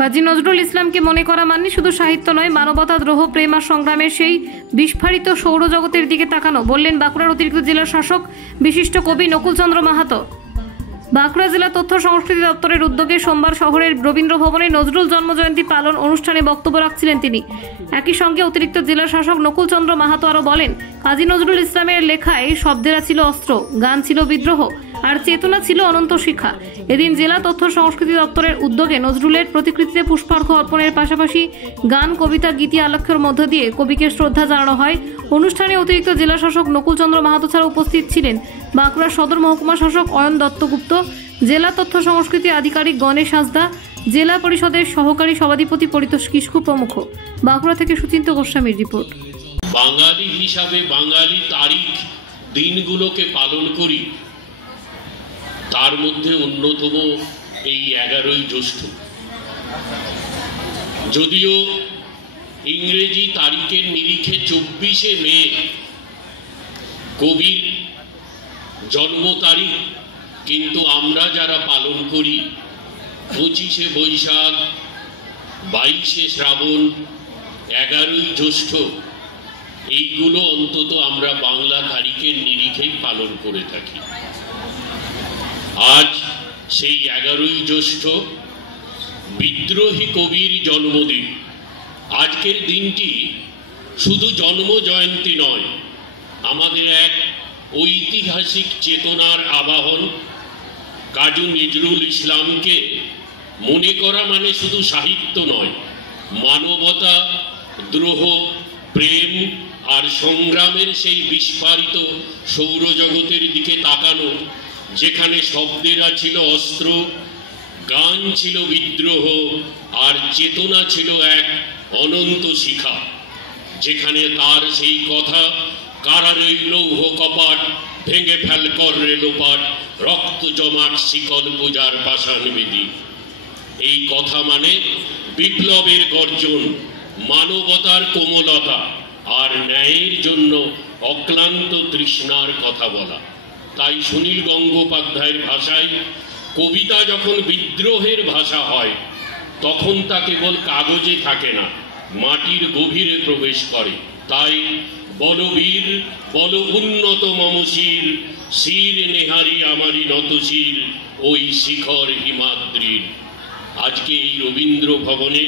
কাজী নজরুল ইসলামকে মনে করা মানে শুধু সাহিত্য নয়, মানবতা, দ্রোহ, প্রেম আর সংগ্রামের সেই বিস্ফারিত সৌরজগতের দিকে তাকানো, বললেন বাঁকুড়ার অতিরিক্ত জেলা শাসক বিশিষ্ট কবি নকুলচন্দ্র মাহাতো। বাঁকুড়া জেলা তথ্য সংস্কৃতি দপ্তরের উদ্যোগে সোমবার শহরের রবীন্দ্র ভবনে নজরুল জন্মজয়ন্তী পালন অনুষ্ঠানে বক্তব্য রাখছিলেন তিনি। একই সঙ্গে অতিরিক্ত জেলা শাসক নকুলচন্দ্র মাহাতো আরও বলেন, কাজী নজরুল ইসলামের লেখায় শব্দেরা ছিল অস্ত্র, গান ছিল বিদ্রোহ আর চেতনা ছিল অনন্ত শিক্ষা। এদিন জেলা তথ্য সংস্কৃতি দপ্তরের উদ্যোগে নজরুলের প্রতিকৃতিতে পুষ্পার্ঘ অর্পণের পাশাপাশি গান, কবিতা, গীতি আলেখ্যের মধ্য দিয়ে কবিকে শ্রদ্ধা জানানো হয়। অনুষ্ঠানে অতিরিক্ত জেলা শাসক নকুলচন্দ্র মাহাতো ছাড়া উপস্থিত ছিলেন বাঁকুড়া সদর মহকুমা শাসক অয়ন দত্তগুপ্ত, জেলা তথ্য সংস্কৃতি আধিকারিক গণেশ হাঁসদা, জেলা পরিষদের সহকারী সভাধিপতি পরিতোষ কিস্কু প্রমুখ। বাঁকুড়া থেকে সুচিন্ত গোস্বামীর রিপোর্ট। বাঙালি হিসাবে বাঙালি তারিখ দিনগুলোকে পালন করি, তার মধ্যে অন্যতম এই 11ই জ্যৈষ্ঠ। যদিও ইংরেজি তারিখের নিরিখে 24শে মে কবির জন্ম তারিখ, কিন্তু আমরা যারা পালন করি 25শে বৈশাখ, 22শে শ্রাবণ, 11ই জ্যৈষ্ঠ, এইগুলো অন্তত আমরা বাংলা তারিখের নিরিখেই পালন করে থাকি। আজ সেই 11ই জ্যৈষ্ঠ, বিদ্রোহী কবির জন্মদিন। আজকের দিনটি শুধু জন্ম জয়ন্তী নয়, আমাদের এক ঐতিহাসিক চেতনার আবাহন। কাজী নজরুল ইসলামকে মনে করা মানে শুধু সাহিত্য নয়, মানবতা, দ্রোহ, প্রেম আর সংগ্রামের সেই বিস্ফারিত সৌরজগতের দিকে তাকানো, যেখানে শব্দেরা ছিল অস্ত্র, গান ছিল বিদ্রোহ আর চেতনা ছিল এক অনন্ত শিখা। যেখানে তার সেই কথা, কারারে লৌহ কপাট, ভেঙে ফেল কর রেলোপাট, রক্ত জমাট শিকল পূজার পাষাণ বিধি। এই কথা মানে বিপ্লবের গর্জন, মানবতার কোমলতা আর ন্যায়ের জন্য অক্লান্ত তৃষ্ণার কথা বলা। তাই সুনীল গঙ্গোপাধ্যায়ের ভাষায় কবিতা যখন বিদ্রোহের ভাষা হয়, তখন তা কেবল কাগজে থাকে না, মাটির গভীরে প্রবেশ করে। তাই বলবীর বল উন্নত মমশির, শির নেহারি আমারি নতশির, ওই শিখর হিমাদ্রির। আজকে এই রবীন্দ্র ভবনে,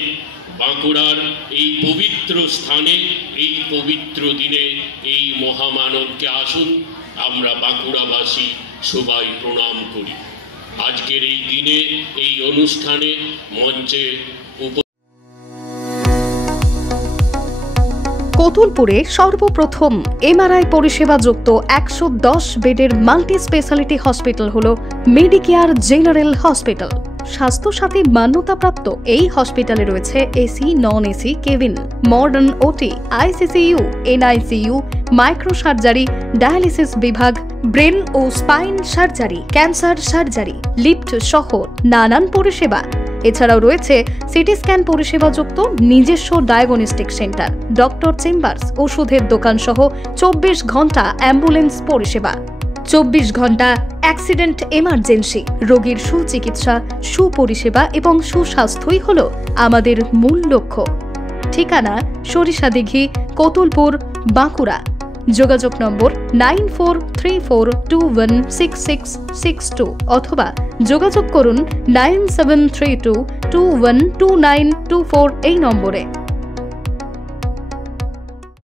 বাঁকুড়ার এই পবিত্র স্থানে, এই পবিত্র দিনে এই মহামানবকে আসুন আমরা বাঁকুড়াবাসী সবাই প্রণাম করি। আজকের এই দিনে এই অনুষ্ঠানে মঞ্চে কতুলপুরে সর্বপ্রথম এমআরআই পরিষেবা যুক্ত 110 বেডের মাল্টি স্পেশালিটি হসপিটাল হল মেডিকেয়ার জেনারেল হসপিটাল। স্বাস্থ্যসাথী মান্যতাপ্রাপ্ত এই হসপিটালে রয়েছে AC, non AC cabin, modern OT, ICCU, NICU, micro surgery, dialysis বিভাগ, ব্রেন ও spine surgery, cancer surgery, lift সহ নানান পরিষেবা। এছাড়াও রয়েছে সিটি স্ক্যান পরিষেবাযুক্ত নিজস্ব ডায়াগনস্টিক সেন্টার, ডক্টর চেম্বার্স, ওষুধের দোকান সহ 24 ঘন্টা অ্যাম্বুলেন্স পরিষেবা, 24 ঘন্টা অ্যাক্সিডেন্ট এমার্জেন্সি। রোগীর সুচিকিৎসা, সুপরিষেবা এবং সুস্বাস্থ্যই হল আমাদের মূল লক্ষ্য। ঠিকানা সরিষাদিঘি, কতুলপুর, বাঁকুড়া। যোগাযোগ নম্বর 9434216662 অথবা যোগাযোগ করুন 9732212924 এই নম্বরে।